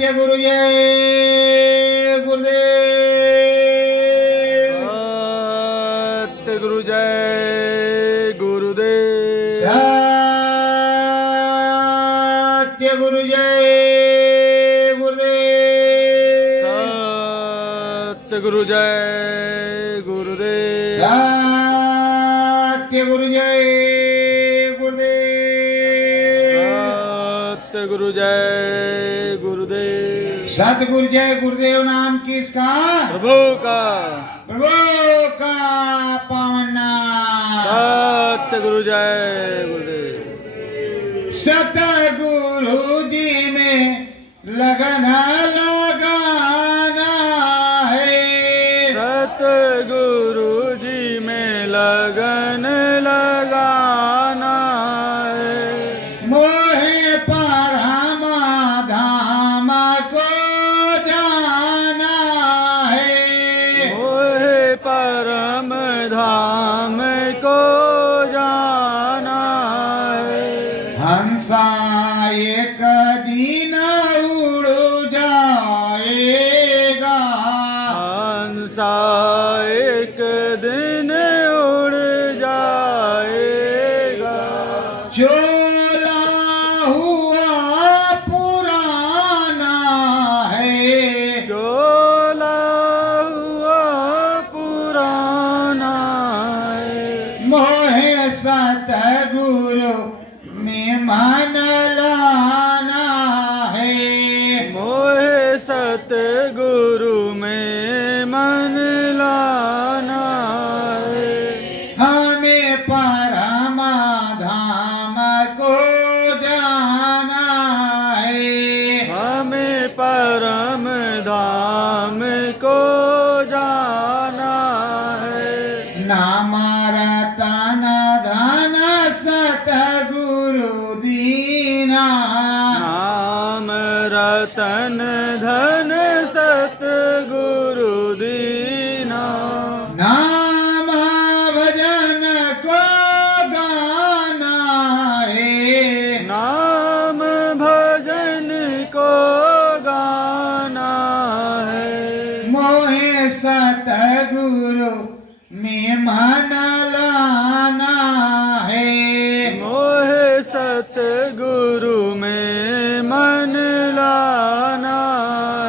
सत्य गुरु जय गुरुदेव। सत्य गुरु जय गुरुदेव। सत्य गुरु जय गुरुदेव। सत्य गुरु जय गुरुदेव। सत्य गुरु जय गुरुदेव। सत्य गुरु जय गुरुदेव। सतगुरु जय गुरुदेव नाम किसका? प्रभु का। प्रभु का पावन नाम। सत्य गुरु जय गुरुदेव। सतगुरु जी में लगन लगाना है। सतगुरु जी में लगन लगाना है। मोहे परम धाम को जाना है। मोहे परम धाम को जाना है। हंसा एक दिन उड़ जाएगा। हंसा एक दिन उड़ जाएगा। चोला हुआ पुराना है। चोला हुआ पुराना है। मोहे सतगुरु में मन लाना है। मोहे सतगुरु में मन लाना है। हमें परम धाम को जाना है। हमें परम धाम को जाना है। नाम रतन धन सतगुरु दीना। नाम रतन धन सतगुरु दीना। नाम भजन को गाना है। नाम भजन को गाना है। मोहे सतगुरु में मन लाना है। मोहे सतगुरु में मन लाना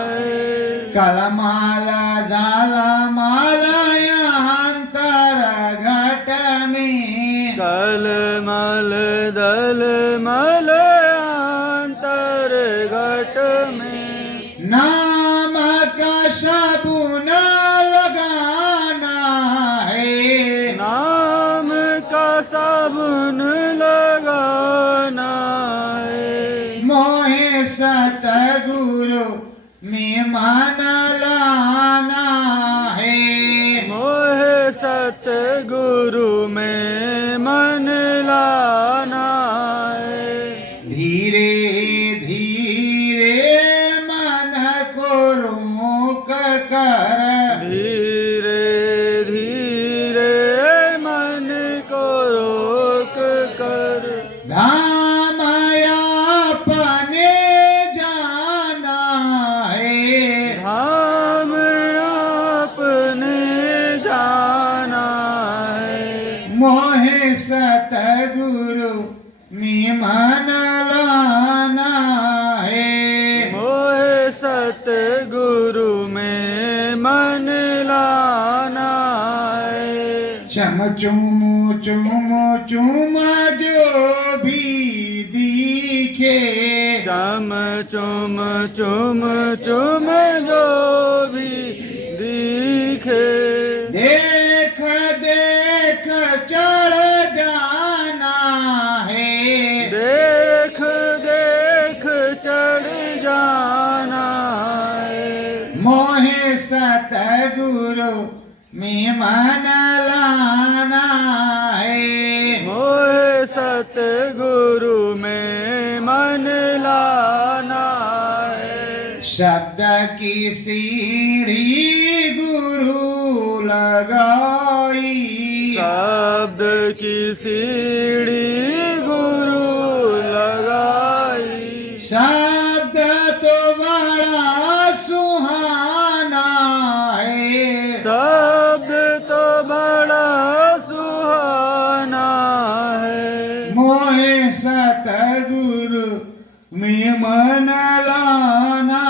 है। कलमाला जाला माला अंतर घट में। कलमल दल मल अंतर घट में। नाम का साबुन लगाना है। नाम का साबुन लगाना है। मोहे सतगुरु में मन लाना है। मोहे सतगुरु में मन लाना है। धीरे धीरे मन को रोक कर। धीरे धीरे मन को रोक कर। धाम अपने जाना है। धाम अपने जाना है। मोहे सतगुरु में मन लाना है। मोहे सतगुरु में मन लाना है। चम चुम चुम चुम जो भी दिखे। चम चुम चुम चुम जो भी दिखे। देख देख चढ़ जाना है। देख देख चढ़ जाना है। मोहे सतगुरु में मन लाना है। मोहे सतगुरु में मन लाना है। शब्द की सीढ़ी गुरु लगाई। शब्द की सीढ़ी गुरु लगाई। शब्द तो बड़ा मन लाना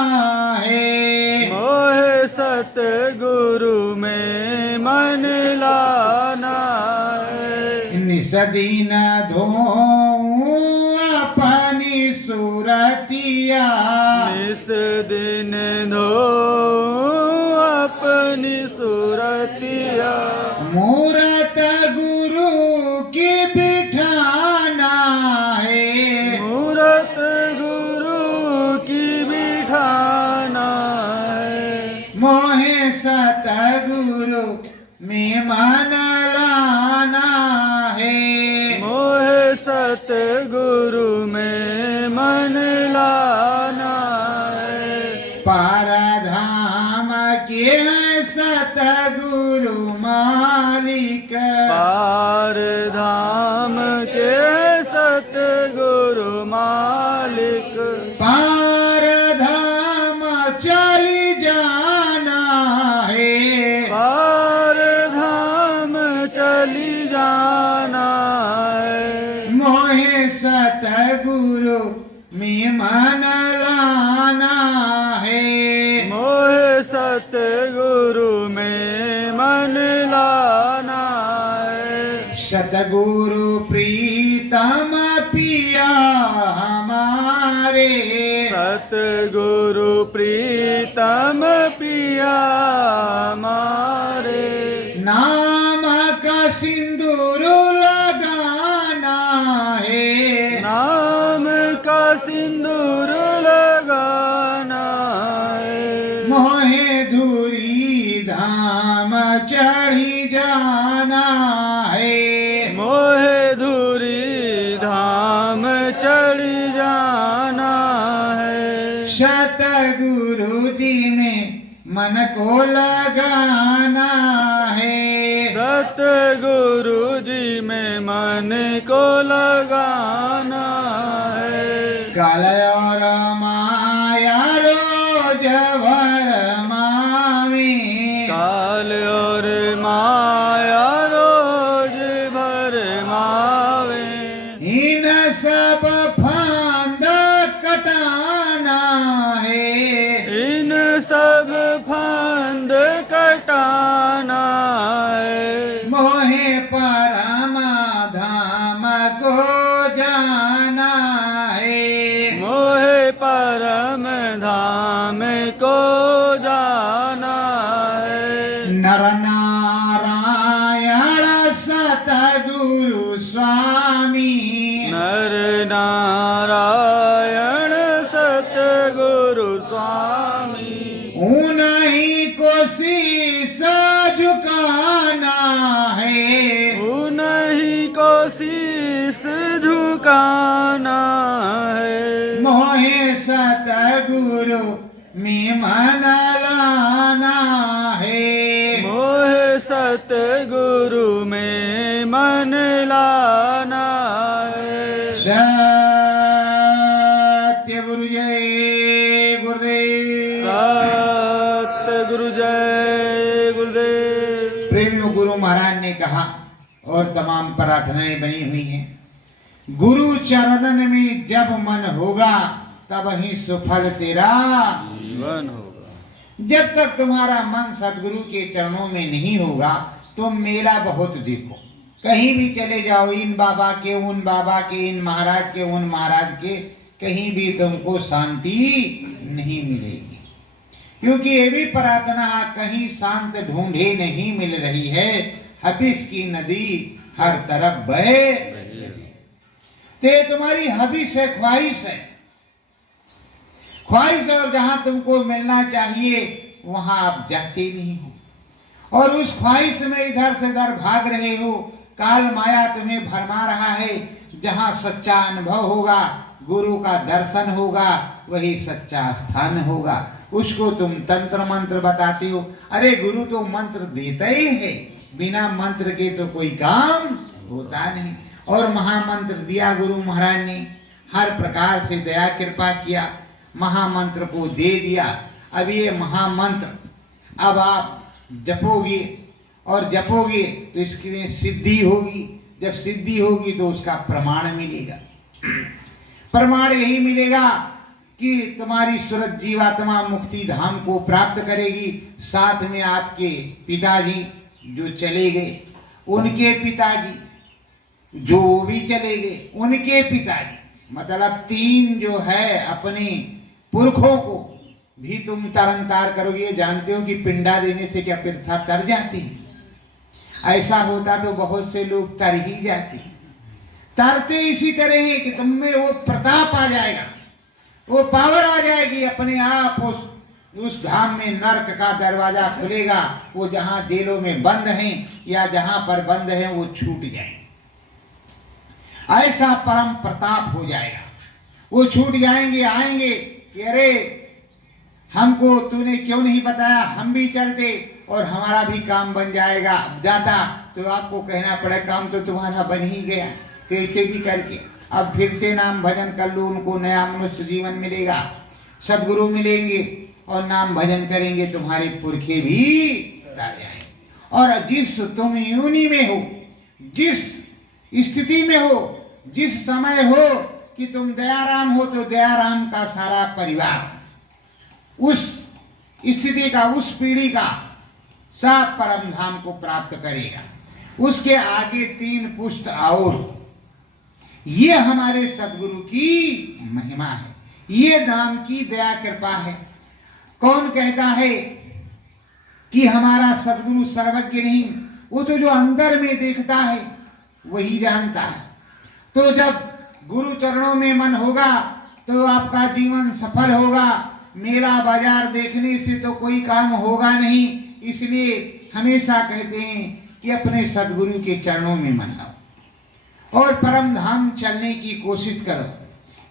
है। मोहे सतगुरु में मन लाना है। निस दिन धोऊं अपनी सूरतिया, निस दिन धो अपनी सूरतिया, मूरत गुरु की बिठाना है। मूरत गुरु की बिठाना है। मोहे सतगुरु में मन लाना है। मोहे सतगुरु में मन लाना है। पारधाम के सतगुरु मालिक, पार धाम के सतगुरु मालिक, पारधाम चली जाना है। पार धाम चली जाना है। मोहे सतगुरु में मन लाना है। मोहे सतगुरु में मन लाना है। सतगुरु प्रीतम पिया हमारे, सतगुरु प्रीतम पिया हमारे, नाम का सिंदूर लगाना है। नाम का सिंदूर लगाना है। मोहे धूरी धाम चढ़ी जाना है। मोहे धुरी धाम चढ़ी जाना है। सतगुरु जी में मन को लगाना है। सतगुरु जी में मन को लगाना है। काल और माया रोज भर मावे, काल और माया रोज भर मावे, इन सब फांद कटाना है। इन सब फांद कटाना है। मोहे परम धाम को जाना है। मोहे परम धाम को जाना है। नर नारायण सतगुरु स्वामी, नर नारायण सतगुरु स्वामी, उन्हीं को शीश झुकाना है। उन्हीं को शीश झुकाना है। मोहे सतगुरु में मन लाना है। मोहे सतगुरु में मन लाना है। सत्य गुरु जय गुरुदेव। सतगुरु जय गुरुदेव। प्रेम गुरु महाराज ने कहा और तमाम प्रार्थनाएं बनी हुई हैं। गुरु चरणन में जब मन होगा तब ही सुफल तेरा जीवन होगा। जब तक तुम्हारा मन सदगुरु के चरणों में नहीं होगा तुम मेला बहुत देखो, कहीं भी चले जाओ, इन बाबा के उन बाबा के, इन महाराज के उन महाराज के, कहीं भी तुमको शांति नहीं मिलेगी। क्योंकि ये भी प्रार्थना कहीं शांत ढूंढे नहीं मिल रही है। हबीस की नदी हर तरफ बहे, ते तुम्हारी हबीस है, ख्वाहिश है, ख्वाहिश, और जहां तुमको मिलना चाहिए वहां आप जाते नहीं हो और उस ख्वाहिश में इधर से उधर भाग रहे हो। काल माया तुम्हें भरमा रहा है। जहां सच्चा अनुभव होगा, गुरु का दर्शन होगा, वही सच्चा स्थान होगा। उसको तुम तंत्र मंत्र बताते हो। अरे गुरु तो मंत्र देता ही है, बिना मंत्र के तो कोई काम होता नहीं। और महामंत्र दिया गुरु महाराज ने, हर प्रकार से दया कृपा किया, महामंत्र को दे दिया। अब ये महामंत्र अब आप जपोगे और जपोगे तो इसके लिए सिद्धि होगी। जब सिद्धि होगी तो उसका प्रमाण मिलेगा। प्रमाण यही मिलेगा कि तुम्हारी सूरत जीवात्मा मुक्ति धाम को प्राप्त करेगी। साथ में आपके पिताजी जो चले गए, उनके पिताजी जो भी चले गए, उनके पिताजी, मतलब 3 जो है अपने पुरखों को भी तुम तरन तार करोगे। जानते हो कि पिंडा देने से क्या पिरथा तर जाती है? ऐसा होता तो बहुत से लोग तर ही जाते। तरते इसी तरह है कि तुम में वो प्रताप आ जाएगा, वो पावर आ जाएगी, अपने आप उस धाम में नरक का दरवाजा खुलेगा। वो जहां जेलों में बंद हैं या जहां पर बंद हैं वो छूट जाएंगे। ऐसा परम प्रताप हो जाएगा, वो छूट जाएंगे। आएंगे कि अरे हमको तूने क्यों नहीं बताया, हम भी चलते और हमारा भी काम बन जाएगा। जाता तो आपको कहना पड़े काम तो तुम्हारा बन ही गया, कैसे भी करके अब फिर से नाम भजन कर लो। उनको नया मनुष्य जीवन मिलेगा, सदगुरु मिलेंगे और नाम भजन करेंगे, तुम्हारे पुरखे भी उतार जाएंगे। और जिस तुम योनि में हो, जिस स्थिति में हो, जिस समय हो कि तुम दयाराम हो, तो दयाराम का सारा परिवार उस स्थिति का, उस पीढ़ी का सब परम धाम को प्राप्त करेगा। उसके आगे 3 पुष्ट और, ये हमारे सदगुरु की महिमा है, ये नाम की दया कृपा है। कौन कहता है कि हमारा सदगुरु सर्वज्ञ नहीं? वो तो जो अंदर में देखता है वही जानता है। तो जब गुरु चरणों में मन होगा तो आपका जीवन सफल होगा। मेला बाजार देखने से तो कोई काम होगा नहीं, इसलिए हमेशा कहते हैं कि अपने सदगुरु के चरणों में मन लाओ और परम धाम चलने की कोशिश करो।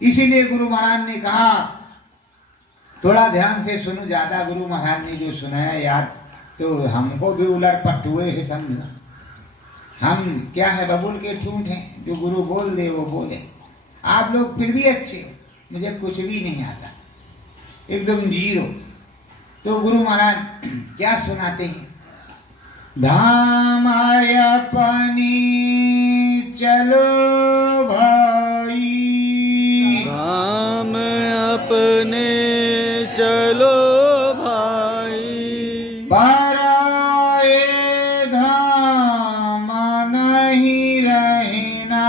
इसीलिए गुरु महाराज ने कहा, थोड़ा ध्यान से सुनो, ज्यादा गुरु महाराज ने जो सुनाया याद तो हमको भी उलट पटुए है, समझना। हम क्या है, बबूल के ठूंठ हैं, जो गुरु बोल दे वो बोले। आप लोग फिर भी अच्छे हो, मुझे कुछ भी नहीं आता, एकदम जीरो। तो गुरु महाराज क्या सुनाते हैं? धाम अपनी चलो भाई, धाम अपने चलो भाई, पराए धाम नहीं रहना,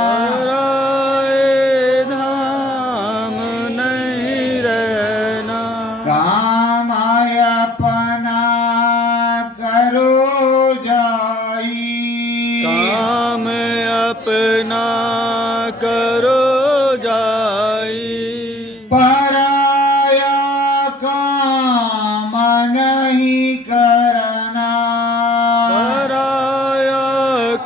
पराए धाम नहीं रहना, काम अपना करो जाई, काम अपना करो जाई, पराया काम नहीं करना, पराया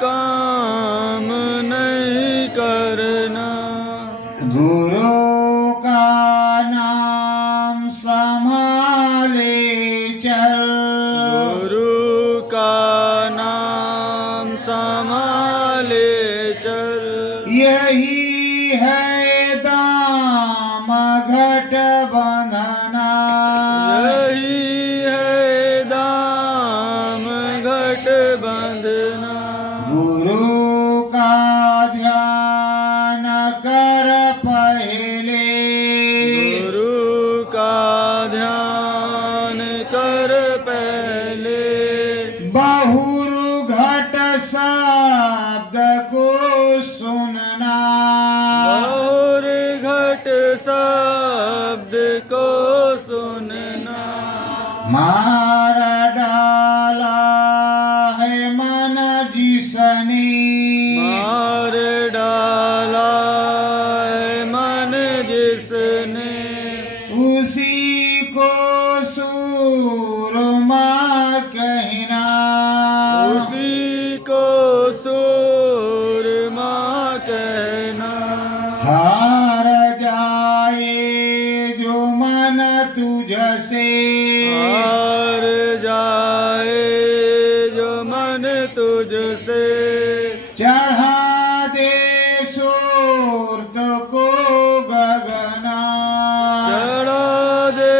काम नहीं करना, गुरु का नाम संभाले चल, गुरु का नाम संभाले चल, यही है दाम घट बंधना, यही है दाम घट बंधना, गुरु का ध्यान कर पहले, गुरु का ध्यान कर पहले, बहुरु घट शब्द को सुनना, और घट शब्द को सुनना, मार डाला है मन जिसने, मार डाला है मन जिसने, उसी को सूरमा कहना, उसी को सूरमा कहना, हार जाए जो मन तुझसे, हार जाए जो मन तुझसे, चढ़ा दे सूरत को गगना, चढ़ा दे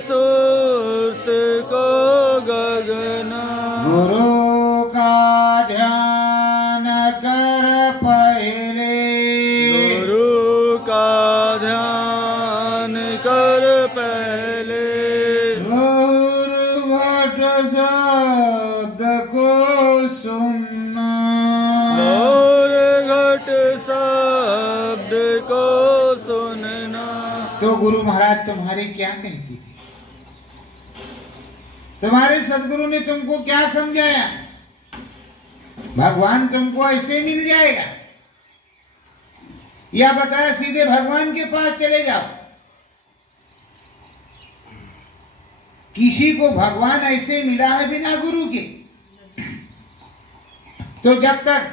सुरत को गगना, गुरु का ध्यान कर पहले, गुरु का ध्यान पहले और घट शब्द को सुनना, और घट शब्द को सुनना। तो गुरु महाराज तुम्हारे क्या कहती थी? तुम्हारे सदगुरु ने तुमको क्या समझाया? भगवान तुमको ऐसे मिल जाएगा, या बताया सीधे भगवान के पास चले जाओ? किसी को भगवान ऐसे मिला है बिना गुरु के? तो जब तक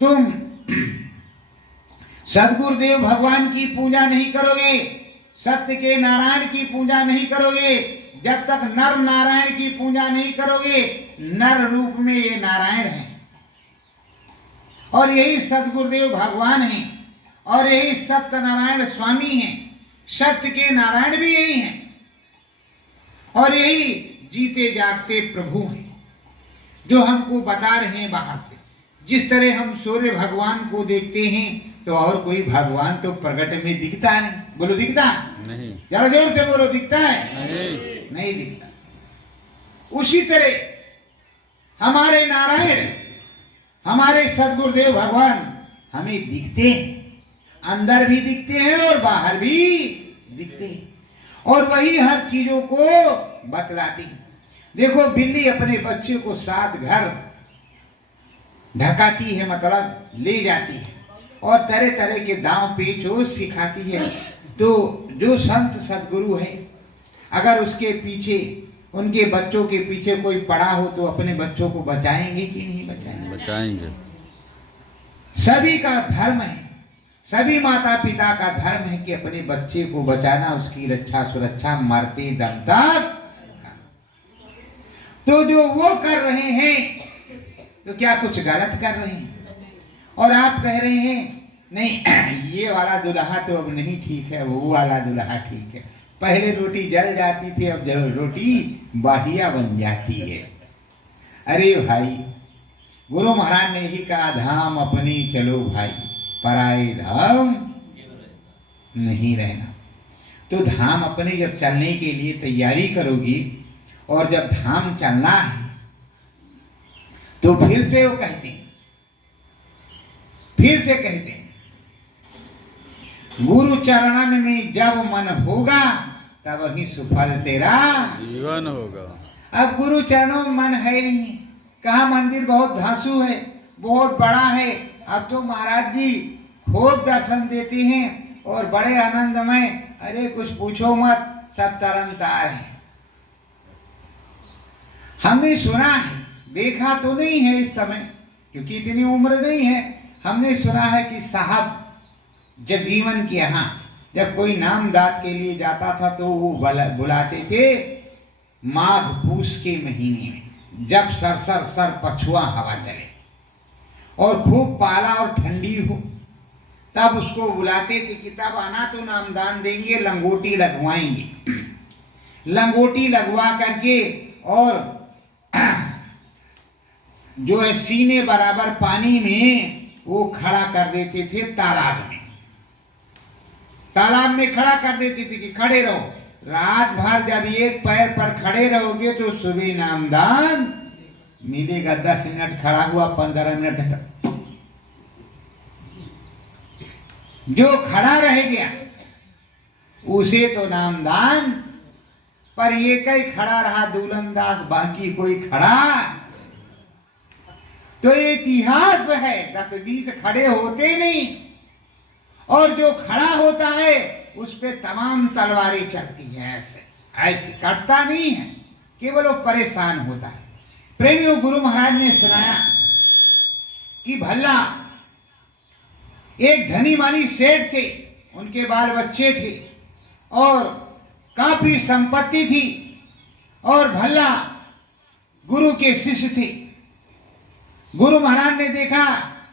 तुम सदगुरुदेव भगवान की पूजा नहीं करोगे, सत्य के नारायण की पूजा नहीं करोगे, जब तक नर नारायण की पूजा नहीं करोगे, नर रूप में ये नारायण है और यही सदगुरुदेव भगवान है और यही सत्य नारायण स्वामी है। सत्य के नारायण भी यही हैं और यही जीते जागते प्रभु हैं जो हमको बता रहे हैं बाहर से। जिस तरह हम सूर्य भगवान को देखते हैं तो और कोई भगवान तो प्रकट में दिखता नहीं। बोलो दिखता नहीं, जरा जोर से बोलो, दिखता है? नहीं दिखता। उसी तरह हमारे नारायण, हमारे सदगुरुदेव भगवान हमें दिखते हैं, अंदर भी दिखते हैं और बाहर भी दिखते हैं और वही हर चीजों को बतलाती है। देखो, बिल्ली अपने बच्चे को साथ घर ढकाती है, मतलब ले जाती है और तरह तरह के दांव पेच वो सिखाती है। तो जो संत सदगुरु है, अगर उसके पीछे, उनके बच्चों के पीछे कोई पड़ा हो तो अपने बच्चों को बचाएंगे कि नहीं बचाएंगे? बचाएंगे। सभी का धर्म है, सभी माता पिता का धर्म है कि अपने बच्चे को बचाना, उसकी रक्षा सुरक्षा मरते दम तक। तो जो वो कर रहे हैं तो क्या कुछ गलत कर रहे हैं? और आप कह रहे हैं नहीं, ये वाला दुल्हा तो अब नहीं ठीक है, वो वाला दुल्हा ठीक है। पहले रोटी जल जाती थी, अब जब रोटी बढ़िया बन जाती है। अरे भाई, गुरु महाराज ने ही कहा, धाम अपनी चलो भाई, पराए धाम नहीं रहना। तो धाम अपने जब चलने के लिए तैयारी करोगी और जब धाम चलना है तो फिर से वो कहते हैं, फिर से कहते हैं, गुरु चरणन में जब मन होगा तब ही सुफल तेरा जीवन होगा। अब गुरु चरणों में मन है नहीं, कहा मंदिर बहुत धांसू है, बहुत बड़ा है। अब तो महाराज जी खूब दर्शन देते हैं और बड़े आनंदमय, अरे कुछ पूछो मत, सब तरनतार है। हमने सुना है, देखा तो नहीं है इस समय क्योंकि इतनी उम्र नहीं है। हमने सुना है कि साहब जगजीवन के यहाँ जब कोई नामदात के लिए जाता था तो वो बुलाते थे माघ पूस के महीने में, जब सर पछुआ हवा चले और खूब पाला और ठंडी हो, तब उसको बुलाते थे कि तब आना तो नामदान देंगे, लंगोटी लगवाएंगे। लंगोटी लगवा करके और जो है सीने बराबर पानी में वो खड़ा कर देते थे तालाब में। तालाब में खड़ा कर देते थे कि खड़े रहो, रात भर जब एक पैर पर खड़े रहोगे तो सुबह नामदान मिलेगा। 10 मिनट खड़ा हुआ, 15 मिनट, जो खड़ा रह गया उसे तो नामदान, पर ये कई खड़ा रहा दूलंदाज, बाकी कोई खड़ा। तो ये इतिहास है, 10-20 खड़े होते नहीं और जो खड़ा होता है उस पे तमाम तलवारें चलती है। ऐसे ऐसे कटता नहीं है, केवल वो परेशान होता है। प्रेमियों, गुरु महाराज ने सुनाया कि भल्ला एक धनी मानी सेठ थे, उनके बाल बच्चे थे और काफी संपत्ति थी और भल्ला गुरु के शिष्य थे। गुरु महाराज ने देखा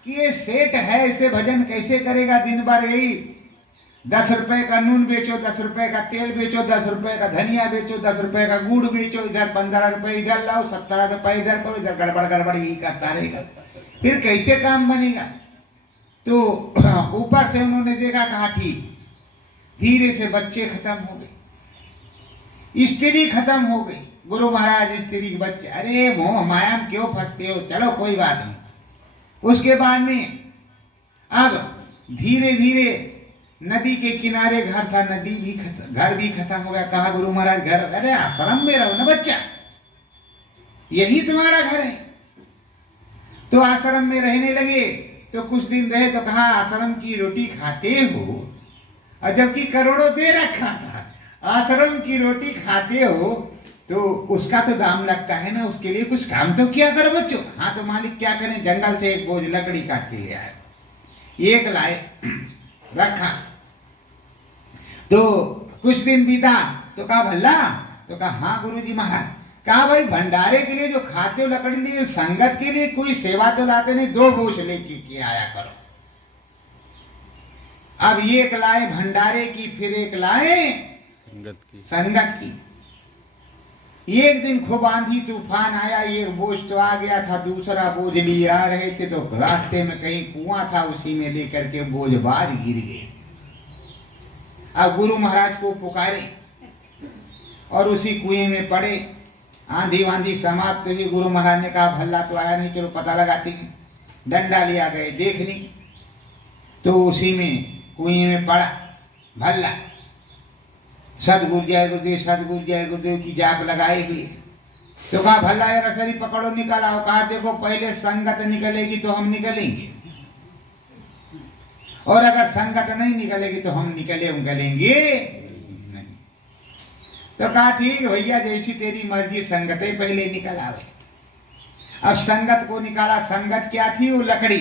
कि ये सेठ है, इसे भजन कैसे करेगा, दिन भर यही 10 रुपए का नून बेचो, 10 रुपए का तेल बेचो, 10 रुपए का धनिया बेचो, 10 रुपए का गुड़ बेचो, इधर 15 रुपए इधर लाओ, 17 रुपए इधर करो, इधर गड़बड़ यही करता रहेगा, फिर कैसे काम बनेगा। तो ऊपर से उन्होंने देखा, कहा ठीक, धीरे से बच्चे खत्म हो गए, स्त्री खत्म हो गई। गुरु महाराज स्त्री के बच्चे, अरे मोह माया में क्यों फंसते हो, चलो कोई बात नहीं। उसके बाद में अब धीरे धीरे नदी के किनारे घर था, नदी भी घर भी खत्म हो गया। कहा गुरु महाराज घर, अरे आश्रम में रहो ना बच्चा, यही तुम्हारा घर है। तो आश्रम में रहने लगे। तो कुछ दिन रहे तो कहा आश्रम की रोटी खाते हो, और जबकि करोड़ों दे रखा था, आश्रम की रोटी खाते हो तो उसका तो दाम लगता है ना, उसके लिए कुछ काम तो किया करो बच्चों। हाँ तो मालिक क्या करें, जंगल से एक बोझ लकड़ी काट के ले आए, एक लाए रखा। तो कुछ दिन बीता तो कहा भल्ला, तो कहा हाँ गुरुजी महाराज। कहा भाई भंडारे के लिए जो खाते हो लकड़ी लिए, संगत के लिए कोई सेवा तो लाते नहीं, 2 बोझ लेके आया करो। अब एक लाए भंडारे की, फिर एक लाए संगत की। एक दिन खूब आंधी तूफान आया, एक बोझ तो आ गया था, दूसरा बोझ लिए आ रहे थे तो रास्ते में कहीं कुआं था, उसी में लेकर के बोझ बाहर गिर गए। अब गुरु महाराज को पुकारे और उसी कुएं में पड़े। आंधी वांधी समाप्त हुई। गुरु महाराज ने कहा भल्ला तो आया नहीं, चलो पता लगाते हैं। डंडा लिया गए, देख ली तो उसी में कुएं में पड़ा भल्ला। सदगुरु जय गुरुदेव, सदगुरु जय गुरुदेव की जाप लगाई हुई। तो कहा भल्ला ये रसरी पकड़ो, निकल आओ। कहा देखो पहले संगत निकलेगी तो हम निकलेंगे, और अगर संगत नहीं निकलेगी तो हम निकलेंगे नहीं। तो कहा ठीक भैया, जैसी तेरी मर्जी, संगत ही पहले निकल आवे। अब संगत को निकाला। संगत क्या थी, वो लकड़ी।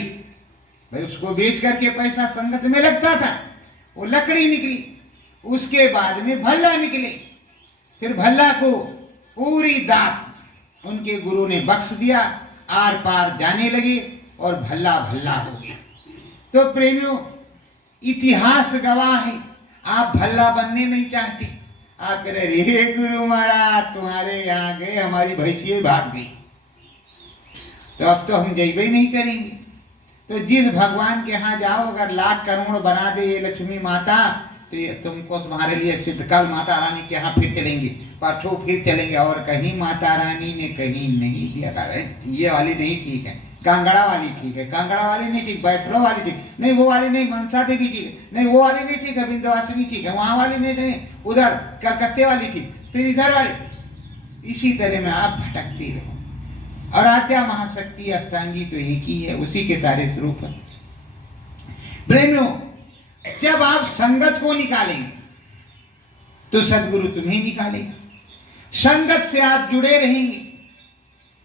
भाई उसको बेच करके पैसा संगत में लगता था, वो लकड़ी निकली। उसके बाद में भल्ला निकले। फिर भल्ला को पूरी दात उनके गुरु ने बख्श दिया, आर पार जाने लगे और भल्ला भल्ला हो गया। तो प्रेमियों, इतिहास गवाह है, आप भल्ला बनने नहीं चाहते, आप कह रहे रे गुरु महाराज तुम्हारे यहाँ गए, हमारी भैंसिए भाग गई, तो अब तो हम जैबे ही नहीं करेंगे। तो जिस भगवान के यहाँ जाओ, अगर लाख करोड़ बना दे ये लक्ष्मी माता, तो तुमको तुम्हारे लिए सिद्ध। कल माता रानी के यहाँ फिर चलेंगे, परसों फिर चलेंगे, और कहीं माता रानी ने कहीं नहीं दिया। ये वाली नहीं ठीक है, कांगड़ा वाली ठीक है, कांगड़ा वाली नहीं ठीक, वैष्णो वाली ठीक नहीं, वो वाली नहीं, मनसा देवी ठीक है नहीं, वो वाली नहीं ठीक है, विंध्यवासिनी ठीक है, वहां वाली नहीं, उधर कलकत्ते वाली ठीक, फिर इधर वाली। इसी तरह में आप भटकते रहो। और आद्या महाशक्ति अष्टांगी तो एक ही है, उसी के सारे स्वरूप है। प्रेमियों, जब आप संगत को निकालेंगे तो सदगुरु तुम्हें निकालेगा। संगत से आप जुड़े रहेंगे,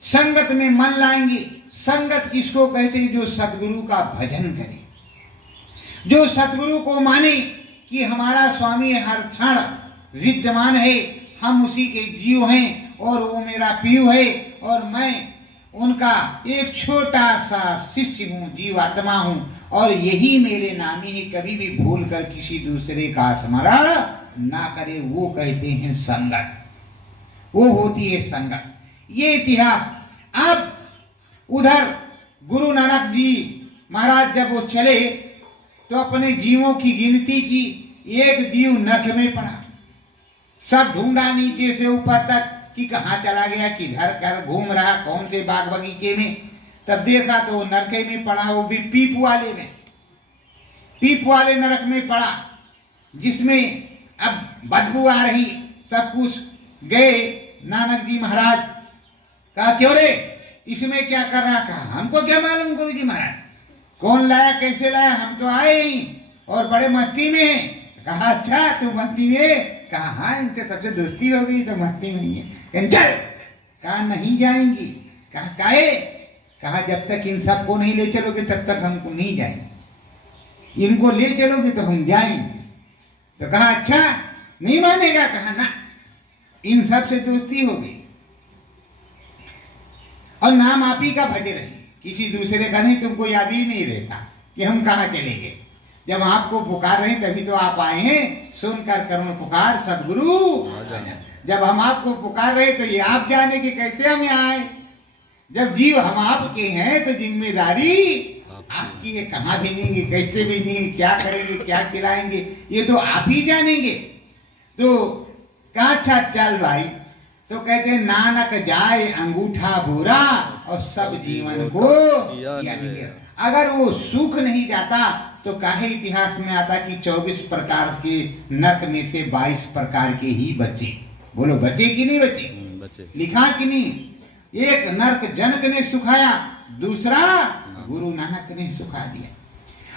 संगत में मन लाएंगे। संगत किसको कहते हैं, जो सदगुरु का भजन करे, जो सदगुरु को माने कि हमारा स्वामी हर क्षण विद्यमान है, हम उसी के जीव हैं और वो मेरा पीयू है और मैं उनका एक छोटा सा शिष्य हूँ, जीवात्मा हूँ, और यही मेरे नामी है। कभी भी भूल कर किसी दूसरे का स्मरण ना करे, वो कहते हैं संगत, वो होती है संगत। ये इतिहास। अब उधर गुरु नानक जी महाराज जब वो चले तो अपने जीवों की गिनती की। एक जीव नरक में पड़ा, सब ढूंढा नीचे से ऊपर तक कि कहाँ चला गया, किधर कर घूम रहा, कौन से बाग बगीचे में। तब देखा तो वो नरक में पड़ा, वो भी पीप वाले में, पीप वाले नरक में पड़ा, जिसमें अब बदबू आ रही। सब कुछ गए। नानक जी महाराज कहा क्यों रे, इसमें क्या कर रहा? कहा हमको क्या मालूम गुरु जी महाराज, कौन लाया कैसे लाया, हम तो आए ही और बड़े मस्ती में हैं। कहा अच्छा तू मस्ती में? कहा हाँ, इनसे सबसे दोस्ती हो गई तो मस्ती में ही है। चल। कहा नहीं जाएंगी। कहा काहे? कहा जब तक इन सबको नहीं ले चलोगे तब तक हमको नहीं जाएंगे, इनको ले चलोगे तो हम जाएंगे। तो कहा अच्छा नहीं मानेगा? कहा ना, इन सब से दोस्ती हो गई और नाम आप ही का भजे रहे, किसी दूसरे का नहीं। तुमको याद ही नहीं रहता कि हम कहाँ चले गए। जब आपको पुकार रहे तभी तो आप आए हैं। सुनकर करुण पुकार सदगुरु। जब हम आपको पुकार रहे तो ये आप जाने के कैसे हम यहाँ आए। जब जीव हम आपके हैं तो जिम्मेदारी आपकी ये कहाँ भेजेंगे, कैसे भेजेंगे, क्या करेंगे, क्या खिलाएंगे, ये तो आप ही जानेंगे। तो क्या अच्छा चल भाई, तो कहते हैं नानक जाए अंगूठा बुरा और सब जीवन को किया। अगर वो सुख नहीं जाता तो काहे इतिहास में आता कि 24 प्रकार के नरक में से 22 प्रकार के ही बचे। बोलो बचे कि नहीं बचे? बचे। लिखा कि नहीं? एक नरक जनक ने सुखाया, दूसरा गुरु नानक ने सुखा दिया।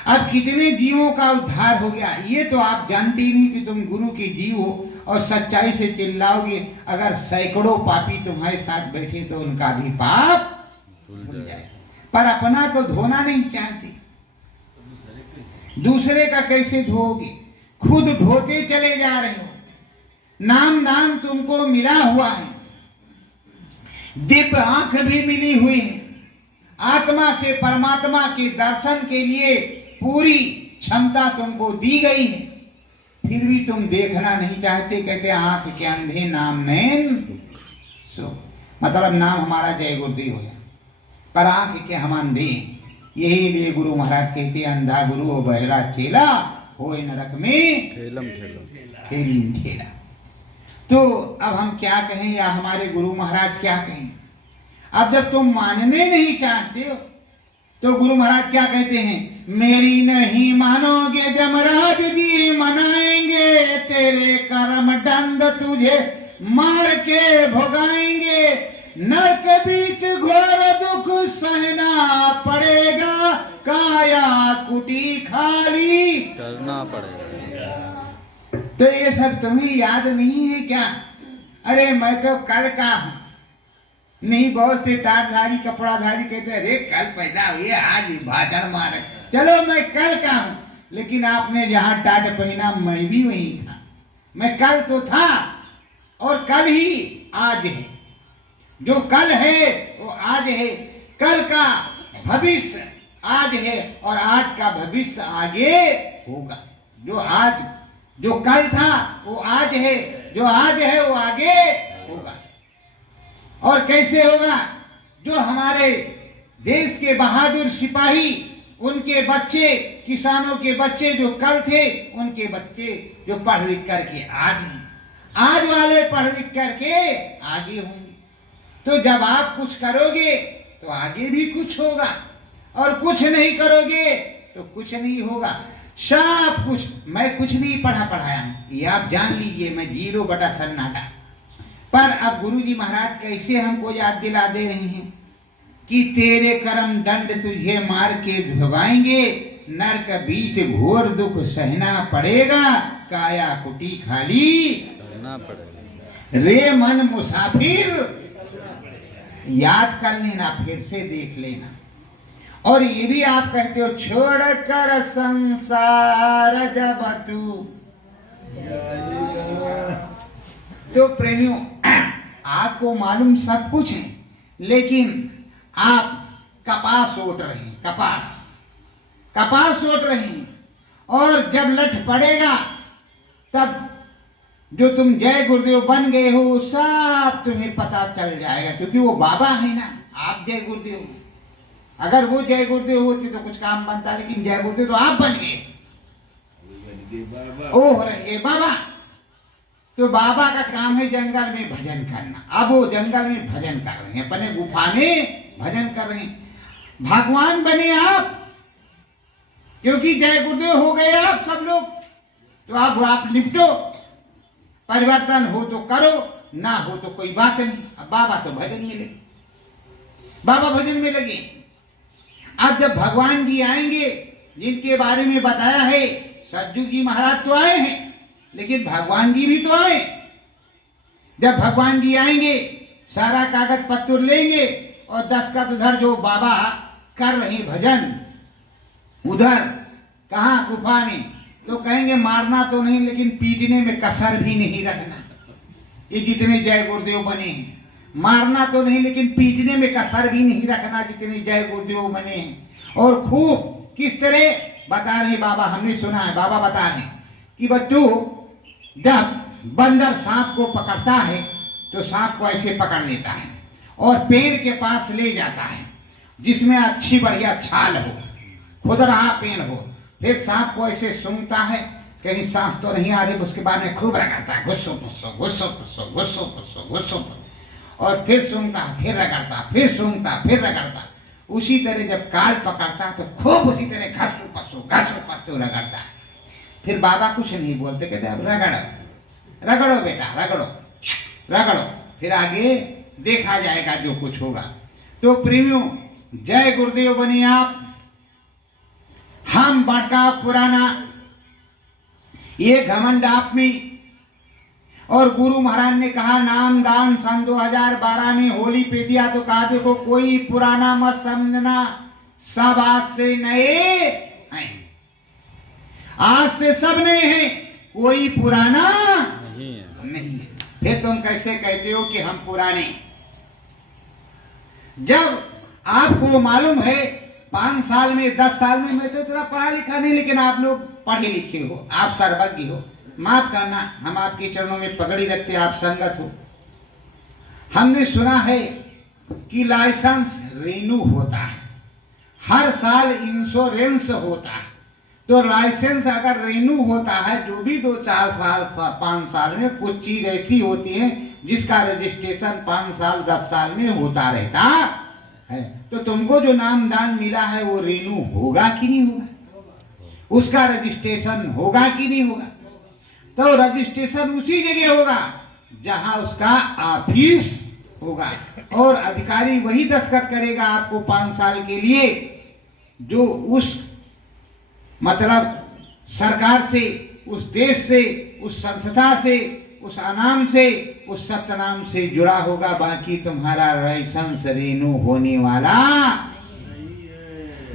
अब कितने जीवों का उद्धार हो गया ये तो आप जानते ही नहीं कि तुम गुरु के जीव हो और सच्चाई से चिल्लाओगे। अगर सैकड़ों पापी तुम्हारे साथ बैठे तो उनका भी पाप धुल जाए, पर अपना तो धोना नहीं चाहते, दूसरे का कैसे धोगे? खुद धोते चले जा रहे हो। नाम दान तुमको मिला हुआ है, दिव्य आंख भी मिली हुई है, आत्मा से परमात्मा के दर्शन के लिए पूरी क्षमता तुमको दी गई है, फिर भी तुम देखना नहीं चाहते। कहते आंख के अंधे नाम नैन सो, मतलब नाम हमारा जय गुरुदेव है पर आंख के हम अंधे हैं। यही लिए गुरु महाराज कहते अंधा गुरु और बहरा चेला होए नरक में ठेलम ठेला। तो अब हम क्या कहें या हमारे गुरु महाराज क्या कहें? अब जब तुम मानने नहीं चाहते हो तो गुरु महाराज क्या कहते हैं? मेरी नहीं मानोगे जमराज जी मनाएंगे, तेरे कर्म दंड तुझे मार के भोगाएंगे, नरक बीच घोर दुख सहना पड़ेगा, काया कुटी खाली करना पड़ेगा। तो ये सब तुम्हें याद नहीं है क्या? अरे मैं तो कल का हूं। नहीं, बहुत से टाटधारी कपड़ाधारी कहते हैं अरे कल पैदा हुए आज भाषण मारे। चलो मैं कल का हूं, लेकिन आपने जहां टाट पहना मैं भी वहीं था। मैं कल तो था और कल ही आज है। जो कल है वो आज है, कल का भविष्य आज है और आज का भविष्य आगे होगा। जो कल था वो आज है, जो आज है वो आगे होगा। और कैसे होगा? जो हमारे देश के बहादुर सिपाही, उनके बच्चे, किसानों के बच्चे जो कल थे, उनके बच्चे जो पढ़ लिख करके आज हैं, आज वाले पढ़ लिख करके आगे होंगे। तो जब आप कुछ करोगे तो आगे भी कुछ होगा और कुछ नहीं करोगे तो कुछ नहीं होगा। सब कुछ, मैं कुछ नहीं पढ़ाया, ये आप जान लीजिए, मैं 0/सन्नाटा। पर अब गुरुजी महाराज कैसे हमको याद दिला दे रहे हैं कि तेरे कर्म दंड तुझे मार के भगाएंगे, नरक बीच घोर दुख सहना पड़ेगा, काया कुटी खाली करना पड़ेगा। रे मन मुसाफिर, याद कर लेना, फिर से देख लेना। और ये भी आप कहते हो छोड़ कर संसार जब तू। तो प्रेमियों, आपको मालूम सब कुछ है, लेकिन आप कपास ओट रहे हैं, कपास ओट रहे हैं। और जब लठ पड़ेगा तब जो तुम जय गुरुदेव बन गए हो सब तुम्हें पता चल जाएगा, क्योंकि वो बाबा है ना, आप जय गुरुदेव हो। अगर वो जय गुरुदेव होते तो कुछ काम बनता, लेकिन जय गुरुदेव तो आप बन गए, ओ रहेंगे बाबा। तो बाबा का काम है जंगल में भजन करना। अब वो जंगल में भजन कर रहे हैं, अपने गुफा में भजन कर रहे हैं। भगवान बने आप, क्योंकि जय गुरुदेव हो गए आप सब लोग। तो अब आप निपटो, परिवर्तन हो तो करो, ना हो तो कोई बात नहीं। अब बाबा तो भजन में लगे, बाबा भजन में लगे। अब जब भगवान जी आएंगे, जिनके बारे में बताया है, सज्जू जी महाराज तो आए हैं, लेकिन भगवान जी भी तो आए। जब भगवान जी आएंगे, सारा कागज पत्र लेंगे और दस्तखत उधर जो बाबा कर रहे भजन, उधर कहाँ गुफा में, तो कहेंगे मारना तो नहीं, लेकिन पीटने में कसर भी नहीं रखना। ये जितने जय गुरुदेव बने हैं, मारना तो नहीं लेकिन पीटने में कसर भी नहीं रखना, जितने जय गुरुदेव बने हैं। और खूब किस तरह बता रहे बाबा, हमने सुना है, बाबा बता रहे कि बच्चों, जब बंदर सांप को पकड़ता है तो सांप को ऐसे पकड़ लेता है और पेड़ के पास ले जाता है, जिसमें अच्छी बढ़िया छाल हो, खुद रहा पेन हो। फिर सांप को ऐसे सूंघता है, कहीं सांस तो नहीं आ रही, उसके बाद में खूब रगड़ता है, घुस्सो पुस्सो घुस्सो पुस्सो घुस्सो पुस्सो घुस्सो पुस्सो, और फिर सूंघता, फिर रगड़ता, फिर सूंघता, फिर रगड़ता। उसी तरह जब काल पकड़ता तो खूब उसी तरह घसो पसो रगड़ता है। फिर बाबा कुछ नहीं बोलते, कहते अब रगड़ो रगड़ो बेटा रगड़ो रगड़ो, फिर आगे देखा जाएगा जो कुछ होगा। तो प्रेमियों, जय गुरुदेव बने आप। हम बड़का पुराना ये घमंड आप में, और गुरु महाराज ने कहा नाम दान सन 2012 में होली पे दिया, तो कहा देखो कोई पुराना मत समझना, सब आज से नए हैं, आज से सब नए हैं, कोई पुराना नहीं है। फिर तुम कैसे कहते हो कि हम पुराने, जब आपको मालूम है 5 साल में 10 साल में, मैं तो इतना पढ़ा लिखा नहीं, लेकिन आप लोग पढ़े लिखे हो, आप सर्वज्ञ हो, माफ करना हम आपके चरणों में पगड़ी रखते, आप संगत हो। हमने सुना है कि लाइसेंस रिन्यू होता है, हर साल इंश्योरेंस होता है, तो लाइसेंस अगर रिन्यू होता है, जो भी 2-4 साल 5 साल में कुछ चीज ऐसी होती है जिसका रजिस्ट्रेशन 5 साल 10 साल में होता रहता है, तो तुमको जो नाम दान मिला है वो रिन्यू होगा कि नहीं होगा, उसका रजिस्ट्रेशन होगा कि नहीं होगा। तो रजिस्ट्रेशन उसी जगह होगा जहां उसका ऑफिस होगा, और अधिकारी वही दस्तखत करेगा आपको 5 साल के लिए, जो उस मतलब सरकार से, उस देश से, उस संस्था से, उस अनाम से, उस सत्यनाम से जुड़ा होगा। बाकी तुम्हारा लाइसेंस रिन्यू होने वाला,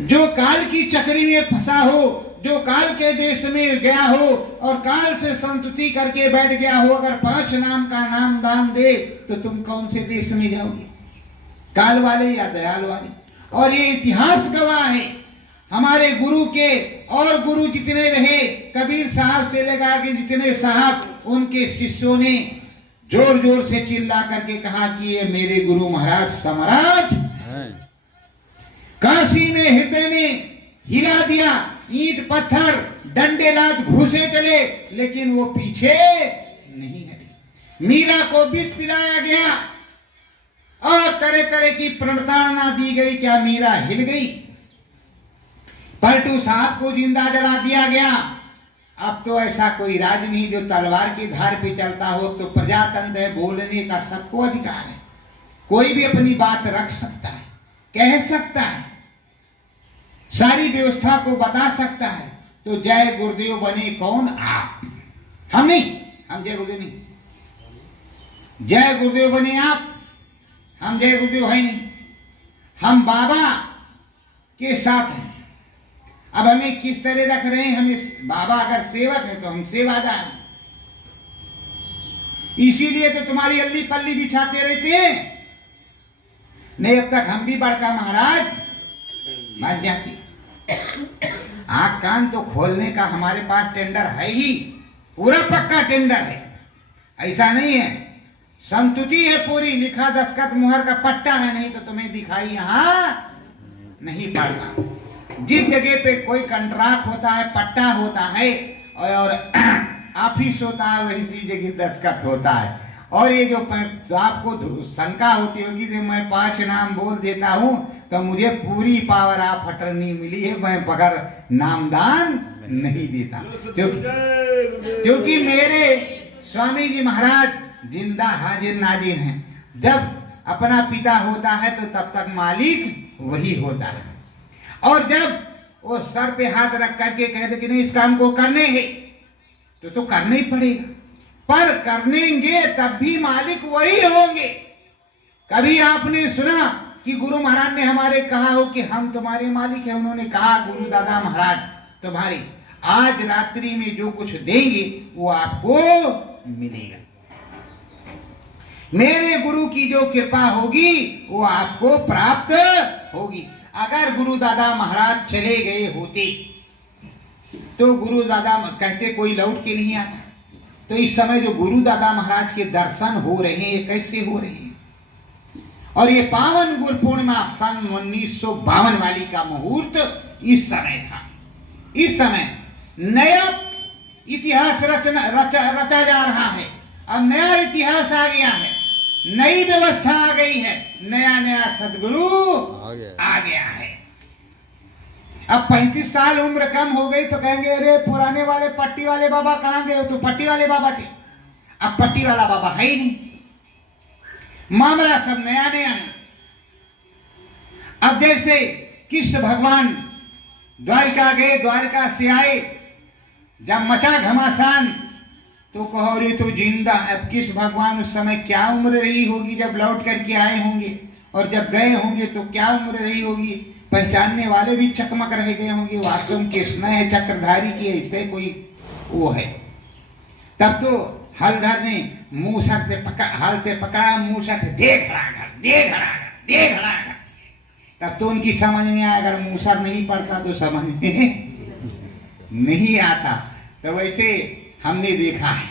जो काल की चक्री में फंसा हो, जो काल के देश में गया हो और काल से संतुति करके बैठ गया हो, अगर 5 नाम का नाम दान दे तो तुम कौन से देश में जाओगे, काल वाले या दयाल वाले। और ये इतिहास गवाह है, हमारे गुरु के और गुरु जितने रहे, कबीर साहब से लगा के जितने साहब, उनके शिष्यों ने जोर जोर से चिल्ला करके कहा कि ये मेरे गुरु महाराज सम्राट। काशी में हृदय ने हिला दिया, ईंट पत्थर डंडे लात घुसे चले, लेकिन वो पीछे नहीं हटे। मीरा को विष पिलाया गया और तरह तरह की प्रणताड़ना दी गई, क्या मीरा हिल गई? पलटू साहब को जिंदा जला दिया गया। अब तो ऐसा कोई राज नहीं जो तलवार की धार पे चलता हो, तो प्रजातंत्र है, बोलने का सबको अधिकार है, कोई भी अपनी बात रख सकता है, कह सकता है, सारी व्यवस्था को बता सकता है। तो जय गुरुदेव बने कौन? आप, हम नहीं, हम जय गुरुदेव नहीं। जय गुरुदेव बने आप, हम जय गुरुदेव है नहीं, हम बाबा के साथ हैं। अब हमें किस तरह रख रहे हैं? हमें बाबा अगर सेवक है तो हम सेवादार हैं, इसीलिए तो तुम्हारी अल्ली पल्ली बिछाते रहते हैं। नहीं, अब तक हम भी बड़का महाराज मान जाती। आंख कान तो खोलने का हमारे पास टेंडर है ही, पूरा पक्का टेंडर है, ऐसा नहीं है, संतुति है पूरी, लिखा दस्तखत मुहर का पट्टा है, नहीं तो तुम्हें दिखाई यहां नहीं पड़ता। जिस जगह पे कोई कंट्रैक्ट होता है, पट्टा होता है और ऑफिस होता है, वही जगह दस्तखत होता है। और ये जो आपको शंका होती होगी कि मैं 5 नाम बोल देता हूं तो मुझे पूरी पावर ऑफ अटर्नी मिली है, मैं पकड़ नामदान नहीं देता, क्योंकि मेरे स्वामी जी महाराज जिंदा हाजिर नाजिर हैं। जब अपना पिता होता है तो तब तक मालिक वही होता है, और जब वो सर पे हाथ रख करके कहते कि नहीं इस काम को करने हैं, तो करना ही पड़ेगा, पर करेंगे तब भी मालिक वही होंगे। कभी आपने सुना कि गुरु महाराज ने हमारे कहा हो कि हम तुम्हारे मालिक हैं? उन्होंने कहा गुरु दादा महाराज तुम्हारे आज रात्रि में जो कुछ देंगे वो आपको मिलेगा, मेरे गुरु की जो कृपा होगी वो आपको प्राप्त होगी। अगर गुरु दादा महाराज चले गए होते तो गुरु दादा कहते कोई लौट के नहीं आता, तो इस समय जो गुरु दादा महाराज के दर्शन हो रहे हैं कैसे हो रहे हैं, और ये पावन गुरु पूर्णिमा सन 1952 वाली का मुहूर्त इस समय था। इस समय नया इतिहास रचा जा रहा है। अब नया इतिहास आ गया है, नई व्यवस्था आ गई है, नया नया सदगुरु आ गया है। अब 35 साल उम्र कम हो गई तो कहेंगे अरे पुराने वाले पट्टी वाले बाबा कहाँ गए, तो पट्टी वाले बाबा थे। अब पट्टी वाला बाबा है ही नहीं, मामला सब नया नया है। अब जैसे कृष्ण भगवान द्वारिका गए, द्वारिका से आए, जब मचा घमासान तो कहो रे तो जिंदा है। अब कृष्ण भगवान उस समय क्या उम्र रही होगी जब लौट करके आए होंगे, और जब गए होंगे तो क्या उम्र रही होगी। पहचानने वाले भी चकमक रह गए होंगे, वास्तव में कृष्ण है चक्रधारी की ऐसे कोई वो है। तब तो हलधर ने मूसर से हल से पकड़ा, मूसर से दे खड़ा कर। तब तो उनकी समझ में आया, अगर मूसर नहीं पड़ता तो समझ में नहीं आता। तो वैसे हमने देखा है,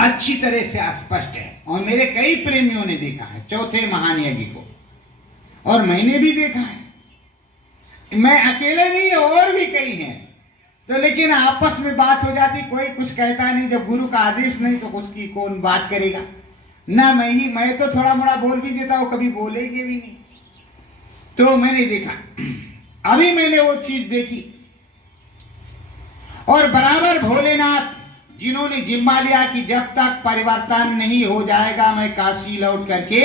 अच्छी तरह से स्पष्ट है, और मेरे कई प्रेमियों ने देखा है चौथे महान यज्ञ को, और मैंने भी देखा है। मैं अकेले नहीं, और भी कई हैं। तो लेकिन आपस में बात हो जाती, कोई कुछ कहता नहीं। जब गुरु का आदेश नहीं तो उसकी कौन बात करेगा ना। मैं तो थोड़ा मोड़ा बोल भी देता हूँ, कभी बोलेंगे भी नहीं। तो मैंने देखा, अभी मैंने वो चीज देखी, और बराबर भोलेनाथ जिन्होंने जिम्मा लिया कि जब तक परिवर्तन नहीं हो जाएगा मैं काशी लौट करके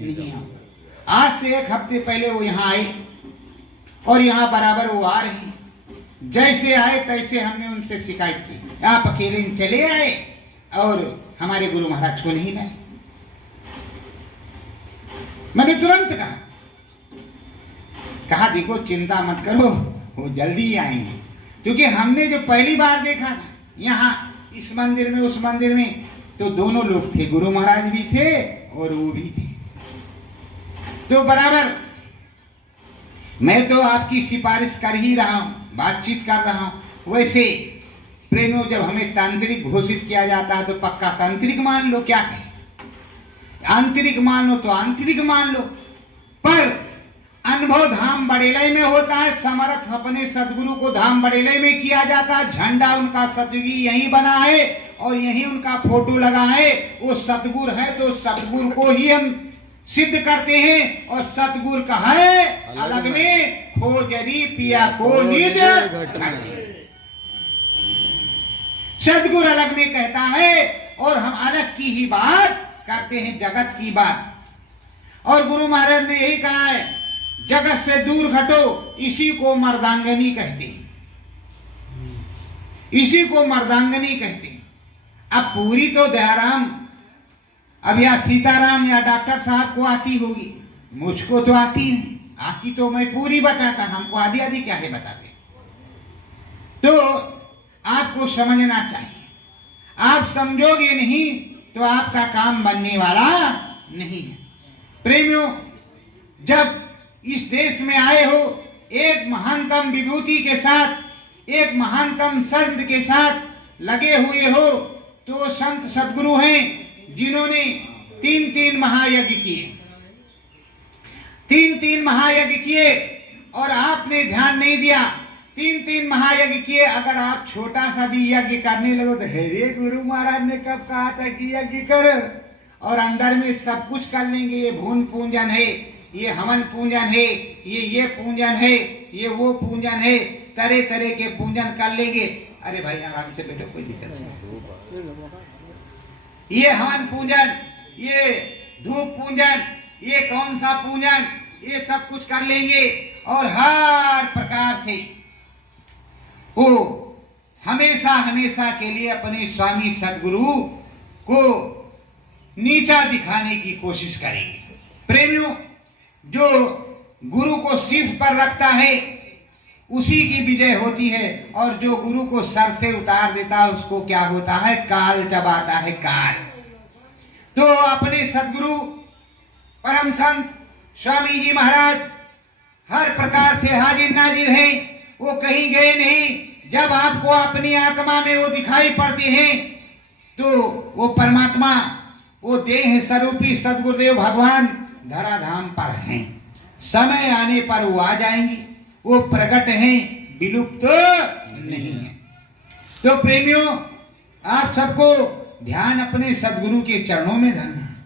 नहीं आऊंगा। आज से 1 हफ्ते पहले वो यहाँ आए, और यहाँ बराबर वो आ रही। जैसे आए तैसे हमने उनसे शिकायत की, आप अकेले चले आए और हमारे गुरु महाराज को नहीं लाए। मैंने तुरंत कहा देखो चिंता मत करो, वो जल्दी आएंगे। क्योंकि हमने जो पहली बार देखा था यहाँ इस मंदिर में उस मंदिर में, तो दोनों लोग थे, गुरु महाराज भी थे और वो भी थे। तो बराबर मैं तो आपकी सिफारिश कर ही रहा हूं, बातचीत कर रहा हूं। वैसे प्रेमियों, जब हमें तांत्रिक घोषित किया जाता है तो पक्का तांत्रिक मान लो, क्या कहें, आंतरिक मान लो तो आंतरिक मान लो। पर अनुभव धाम बड़ेलई में होता है, समर्थ अपने सदगुरु को धाम बड़ेलई में किया जाता है। झंडा उनका सतयुगी यहीं बना है और यहीं उनका फोटो लगा है। वो सतगुरु है तो सतगुरु को ही हम सिद्ध करते हैं, और सतगुरु का है अलग में खोजरी पिया को निज सदगुरु अलग में कहता है, और हम अलग की ही बात करते हैं, जगत की बात। और गुरु महाराज ने यही कहा है, जगत से दूर घटो, इसी को मर्दांगनी कहते हैं, इसी को मर्दांगनी कहते हैं। अब पूरी तो दयाराम अब या सीताराम या डॉक्टर साहब को आती होगी, मुझको तो आती नहीं। आती तो मैं पूरी बताता, हमको आधी आधी क्या है बताते। तो आपको समझना चाहिए, आप समझोगे नहीं तो आपका काम बनने वाला नहीं है। प्रेमियों, जब इस देश में आए हो एक महानतम विभूति के साथ, एक महानतम संत के साथ लगे हुए हो, तो संत सदगुरु हैं जिन्होंने 3 महायज्ञ किए, 3 महायज्ञ किए, और आपने ध्यान नहीं दिया। 3 महायज्ञ किए। अगर आप छोटा सा भी यज्ञ करने लगो तो हे गुरु महाराज ने कब कहा था कि यज्ञ कर, और अंदर में सब कुछ कर लेंगे। ये भून पूजन है, ये हवन पूजन है, ये पूजन है, ये वो पूजन है, तरह तरह के पूजन कर लेंगे। अरे भाई आराम से बैठो, कोई दिक्कत नहीं। ये हवन पूजन, ये धूप पूजन, ये कौन सा पूजन, ये सब कुछ कर लेंगे, और हर प्रकार से वो हमेशा हमेशा के लिए अपने स्वामी सदगुरु को नीचा दिखाने की कोशिश करेंगे। प्रेमियों, जो गुरु को शीर्ष पर रखता है उसी की विजय होती है, और जो गुरु को सर से उतार देता है उसको क्या होता है, काल चबाता है, काल। तो अपने सदगुरु परम संत स्वामी जी महाराज हर प्रकार से हाजिर नाजिर हैं, वो कहीं गए नहीं। जब आपको अपनी आत्मा में वो दिखाई पड़ते हैं तो वो परमात्मा वो देह स्वरूपी सदगुरुदेव भगवान धराधाम पर हैं। समय आने पर वो आ जाएंगे, वो प्रकट हैं, विलुप्त नहीं है। तो प्रेमियों, आप सबको ध्यान अपने सदगुरु के चरणों में धरना है,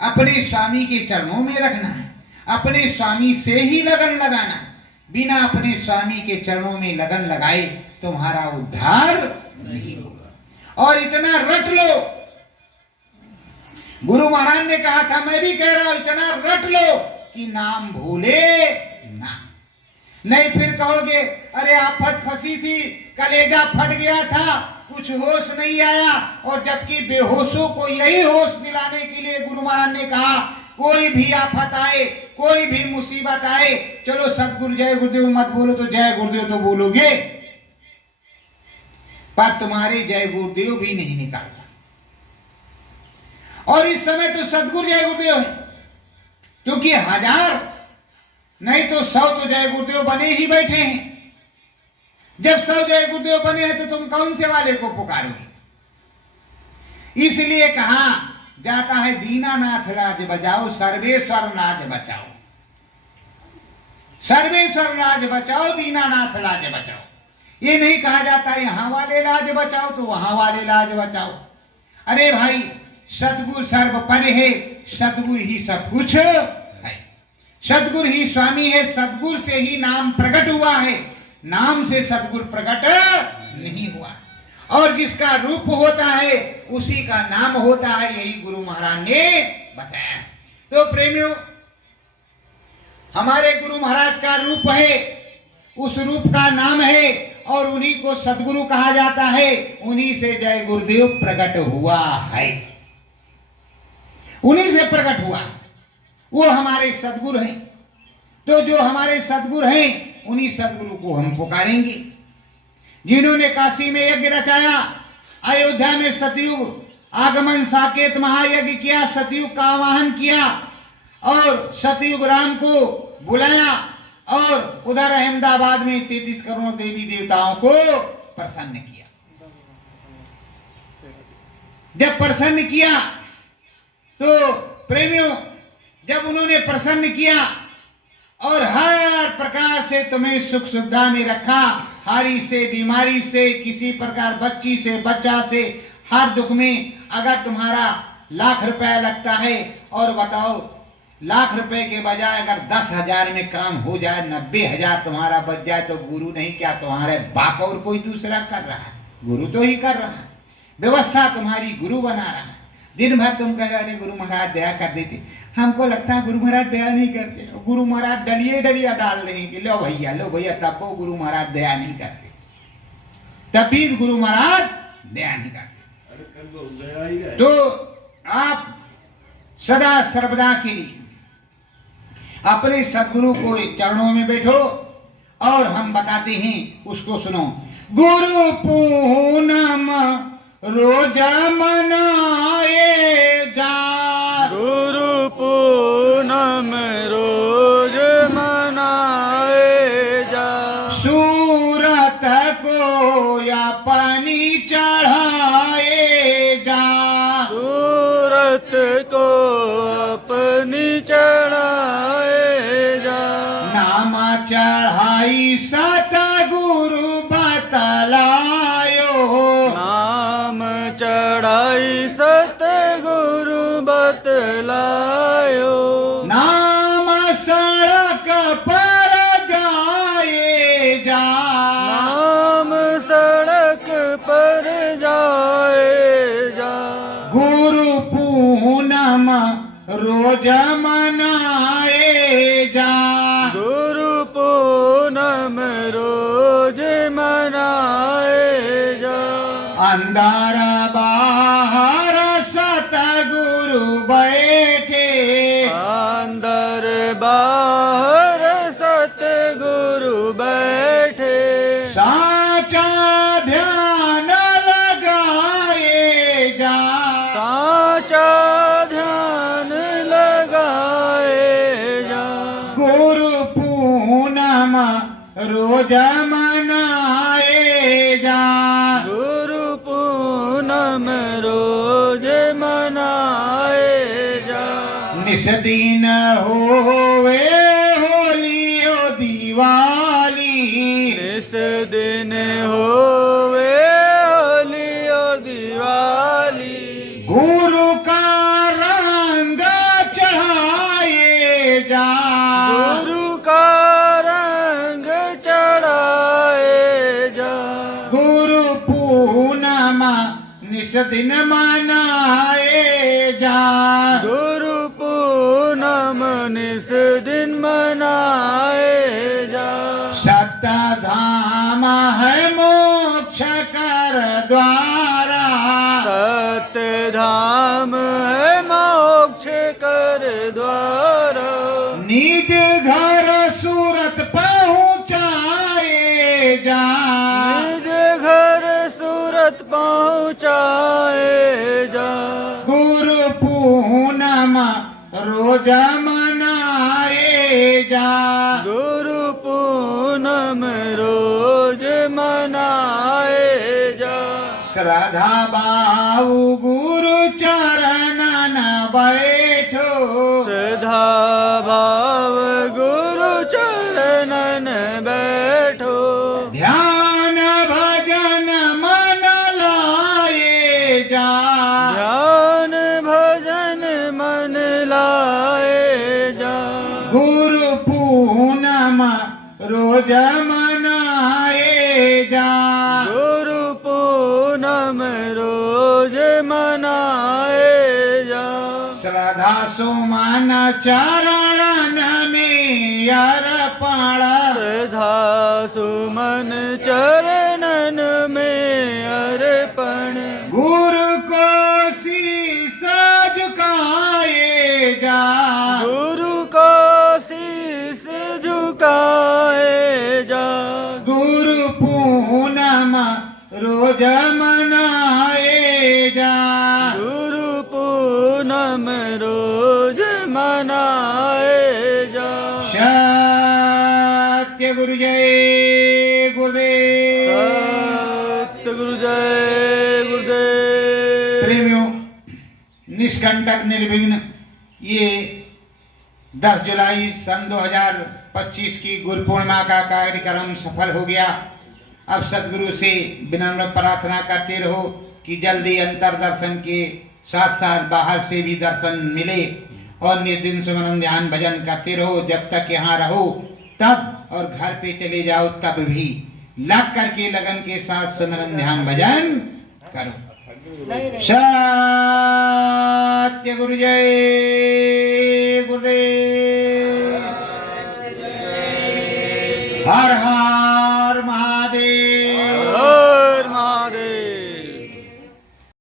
अपने स्वामी के चरणों में रखना है, अपने स्वामी से ही लगन लगाना है। बिना अपने स्वामी के चरणों में लगन लगाए तुम्हारा उद्धार नहीं होगा। और इतना रट लो, गुरु महाराज ने कहा था, मैं भी कह रहा हूं, इतना रट लो कि नाम भूले ना। नहीं फिर कहोगे अरे आफत फंसी थी, कलेजा फट गया था, कुछ होश नहीं आया। और जबकि बेहोशों को यही होश दिलाने के लिए गुरु महाराज ने कहा, कोई भी आफत आए, कोई भी मुसीबत आए, चलो सतगुरु जय गुरुदेव मत बोलो तो जय गुरुदेव तो बोलोगे, पर तुम्हारे जय गुरुदेव भी नहीं निकालता। और इस समय तो सतगुरु जय गुरुदेव है, क्योंकि 1000 नहीं तो 100 तो जय गुरुदेव बने ही बैठे हैं। जब 100 जय गुरुदेव बने हैं तो तुम कौन से वाले को पुकारोगे? इसलिए कहा जाता है, दीनानाथ लाज बचाओ, सर्वेश्वर लाज बचाओ। सर्वेश्वर लाज बचाओ, दीनानाथ लाज बचाओ। ये नहीं कहा जाता यहां वाले लाज बचाओ तो वहां वाले लाज बचाओ। अरे भाई, सतगुरु सर्वपर है, सतगुरु ही सब कुछ है, सतगुरु ही स्वामी है, सतगुरु से ही नाम प्रकट हुआ है, नाम से सतगुरु प्रकट नहीं हुआ। और जिसका रूप होता है उसी का नाम होता है, यही गुरु महाराज ने बताया। तो प्रेमियों, हमारे गुरु महाराज का रूप है, उस रूप का नाम है, और उन्हीं को सतगुरु कहा जाता है। उन्हीं से जय गुरुदेव प्रकट हुआ है, उन्हीं से प्रकट हुआ, वो हमारे सतगुरु हैं। तो जो हमारे सतगुरु हैं, उन्हीं सतगुरु को हम पुकारेंगे। जिन्होंने काशी में यज्ञ रचाया, अयोध्या में सतयुग आगमन साकेत महायज्ञ किया, सतयुग का आवाहन किया, और सतयुग राम को बुलाया, और उधर अहमदाबाद में 33 करोड़ देवी देवताओं को प्रसन्न किया। जब प्रसन्न किया तो प्रेमियों, जब उन्होंने प्रसन्न किया और हर प्रकार से तुम्हें सुख सुविधा में रखा, हारी से बीमारी से, किसी प्रकार बच्ची से बच्चा से, हर दुख में, अगर तुम्हारा लाख रुपया लगता है, और बताओ लाख रुपए के बजाय अगर 10,000 में काम हो जाए, 90,000 तुम्हारा बच जाए, तो गुरु नहीं क्या तुम्हारे बाप और कोई दूसरा कर रहा है? गुरु तो ही कर रहा है, व्यवस्था तुम्हारी गुरु बना रहा है। दिन भर तुम कह रहे गुरु महाराज दया कर देते, हमको लगता है गुरु महाराज दया नहीं करते, गुरु महाराज डलिया डाल रहे हैं, लो भैया, तब वो गुरु महाराज दया नहीं करते, तभी गुरु महाराज दया नहीं करते। तो आप सदा सर्वदा के लिए अपने सदगुरु को चरणों में बैठो, और हम बताते हैं उसको सुनो। गुरु पूनम रोज मनाए जा, गुरु पूनम रोज मनाए जा, सूरत को अपनी चढ़ाए जा, सूरत को अपनी चढ़ाए जा, नाम चढ़ाई सतगुरु बतलायो, नाम चढ़ाई सतगुरु बतलायो, नाम सड़क पर जाए जा, नाम सड़क पर जाए जा, गुरु पूनम रोज मनाए जा, गुरु पूनम रोज मनाए जा, अंदर बाहर सतगुरु बैठे, अंदर बाहर सतगुरु बैठे, साचा ध्यान लगाए जा, साचा ध्यान लगाए जा, गुरु पूनम रोज मनाए जा, गुरु पूनम रोज मनाए निस दिन होवे होली ओ दिवाली, इस दिन होवे होली और दिवाली, गुरु का रंग चढ़ाए जा, गुरु का रंग चढ़ाए जा, गुरु पूर्णिमा निस दिन मनाए जा, गुरु पूनम निस दिन मनाए जा, सत्य धाम है मोक्ष कर द्वारा, सत्य धाम है मोक्ष कर द्वारा, निज घर सूरत पहुँचाए जा, निज घर सूरत पहुँचाए जा, गुरु पूर्णिमा रोज मनाए जा, गुरु पूनम रोज मनाए जा, श्रद्धा बाऊ गुरु चरणन बैठो, श्रद्धा भाव गुरु चरणन बैठो, ध्यान भजन मन लाए जा, ध्यान भजन मन लाए जा, गुरु पूर्णिमा रोज मनाए जा, गुरु पूनम रोज मनाए जा, श्रद्धा सुमन चरणन में अर्पण, श्रद्धा सुमन चरणन में अर्पण, गुरु को शीस झुकाए जा, गुरु को शीस झुकाए जा, गुरु पूर्णिमा रोज मनाए जा, गुरु पूनम रोज मनाए जा, सत्य गुरु जय गुरुदेव। सत्य गुरु जय गुरुदेव। प्रेमियों, निष्कंटक निर्विघ्न ये 10 जुलाई सन 2025 की गुरु पूर्णिमा का कार्यक्रम सफल हो गया। अब सदगुरु से विनम्र प्रार्थना करते रहो कि जल्दी अंतर दर्शन के साथ साथ बाहर से भी दर्शन मिले और निर्दिन सुमरन ध्यान भजन करते रहो। जब तक यहाँ रहो तब और घर पे चले जाओ तब भी लग करके लगन के साथ सुमरन ध्यान भजन करो। सत्य गुरु जय गुरुदेव। हर हर